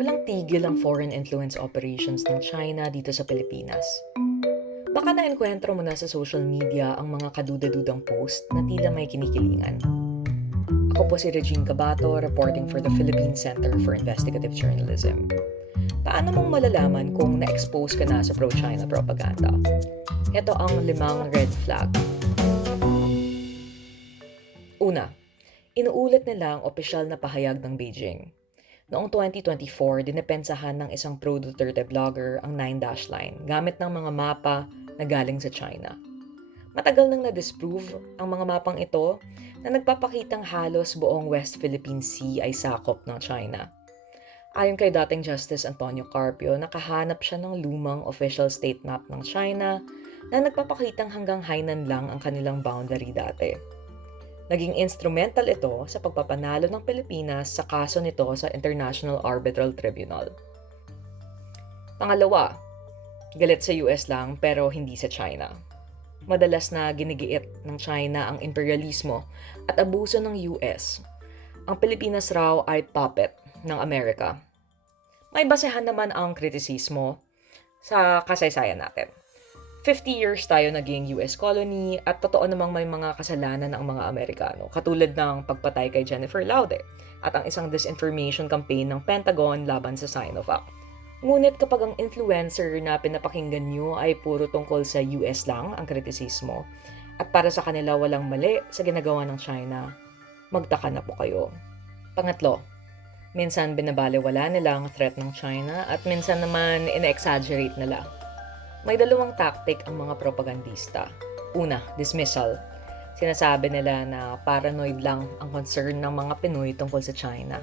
Walang tigil ang foreign influence operations ng China dito sa Pilipinas. Baka naenkwentro mo na sa social media ang mga kaduda-dudang post na tila may kinikilingan. Ako po si Regine Cabato, reporting for the Philippine Center for Investigative Journalism. Paano mong malalaman kung na-expose ka na sa pro-China propaganda? Ito ang 5 red flag. Una, inuulit nila ang opisyal na pahayag ng Beijing. Noong 2024, dinepensahan ng isang pro-Duterte blogger ang 9-dash line gamit ng mga mapa na galing sa China. Matagal nang na-disprove ang mga mapang ito na nagpapakitang halos buong West Philippine Sea ay sakop ng China. Ayon kay dating Justice Antonio Carpio, nakahanap siya ng lumang official state map ng China na nagpapakitang hanggang Hainan lang ang kanilang boundary dati. Naging instrumental ito sa pagpapanalo ng Pilipinas sa kaso nito sa International Arbitral Tribunal. Pangalawa, galit sa US lang pero hindi sa China. Madalas na ginigiit ng China ang imperialismo at abuso ng US. Ang Pilipinas raw ay puppet ng Amerika. May basehan naman ang kritisismo sa kasaysayan natin. 50 years tayo naging US colony at totoo namang may mga kasalanan ang mga Amerikano, katulad ng pagpatay kay Jennifer Laude at ang isang disinformation campaign ng Pentagon laban sa Sinovac. Ngunit kapag ang influencer na pinapakinggan nyo ay puro tungkol sa US lang ang kritisismo at para sa kanila walang mali sa ginagawa ng China, magtaka na po kayo. Pangatlo, minsan binabalewala nila ang threat ng China at minsan naman ina-exaggerate nila. May dalawang tactic ang mga propagandista. Una, dismissal. Sinasabi nila na paranoid lang ang concern ng mga Pinoy tungkol sa China.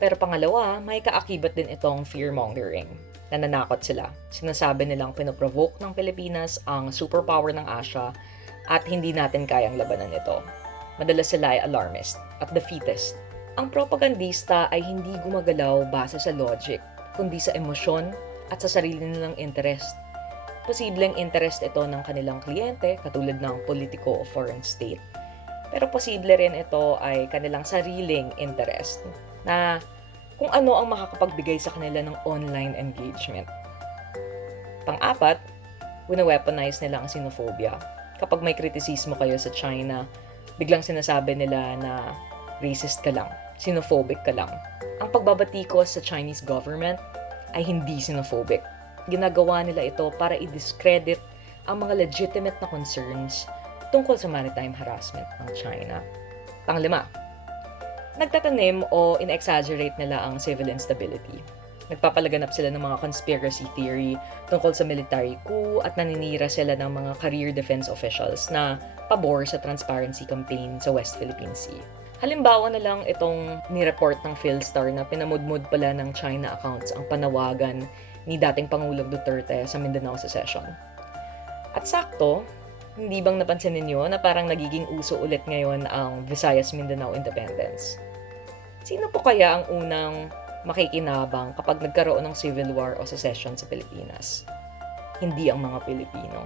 Pero pangalawa, may kaakibat din itong fear-mongering. Nananakot sila. Sinasabi nilang pinoprovoke ng Pilipinas ang superpower ng Asia at hindi natin kayang labanan ito. Madalas sila ay alarmist at defeatist. Ang propagandista ay hindi gumagalaw base sa logic, kundi sa emosyon at sa sarili nilang interest. Posibleng interest ito ng kanilang kliyente, katulad ng politiko o foreign state. Pero posible rin ito ay kanilang sariling interest na kung ano ang makakapagbigay sa kanila ng online engagement. Pang-apat, wina-weaponize nila ang xenophobia. Kapag may kritisismo kayo sa China, biglang sinasabi nila na racist ka lang, xenophobic ka lang. Ang pagbabatikos sa Chinese government ay hindi xenophobic. Ginagawa nila ito para i-discredit ang mga legitimate na concerns tungkol sa maritime harassment ng China. Panglima, nagtatanim o in-exaggerate nila ang civil instability. Nagpapalaganap sila ng mga conspiracy theory tungkol sa military coup at naninira sila ng mga career defense officials na pabor sa transparency campaign sa West Philippine Sea. Halimbawa na lang itong ni-report ng Philstar na pinamudmud pala ng China accounts ang panawagan ni dating Pangulong Duterte sa Mindanao Secession. At sakto, hindi bang napansin ninyo na parang nagiging uso ulit ngayon ang Visayas-Mindanao Independence? Sino po kaya ang unang makikinabang kapag nagkaroon ng civil war o secession sa Pilipinas? Hindi ang mga Pilipino.